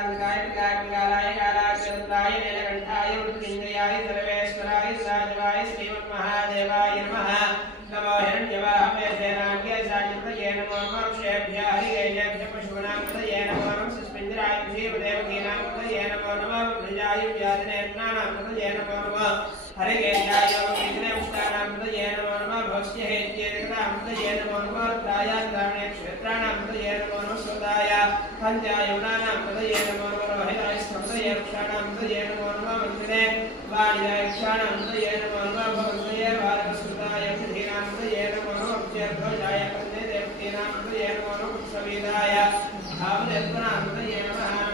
कांतकाय कालाय कालाक्षराय नीलकंठाय मृत्युंजयाय सर्वेश्वराय साजवाय श्रीमन्महादेवाय नमः नमो हिरण्यवाहवे सेनाभ्य साजतये नमो मोक्षेभ्यः हरियेभ्यः पशूनां नमो नमः सुस्मिन्द्राय देवकीनां नमो नमः प्रजाय व्याधिनेत्राणां नमो नमः हरिकेशाय विघ्नेष्टानां नमो नमः भक्ष्यहेत्येकतां नमो नमः दायात्राणे क्षेत्राणां नमो नमः सुदाय पंचायुनानां नमो नमः रोहिताय स्मृतये वृक्षाणां नमो नमः मन्त्रिणे वाणियाक्षाणां नमो नमः भगवते भारतसुताय पृथ्वीनां नमो नमः जयध्वजाय कन्ये देवकीनां नमो नमः सविदाय भावदेवनां नमः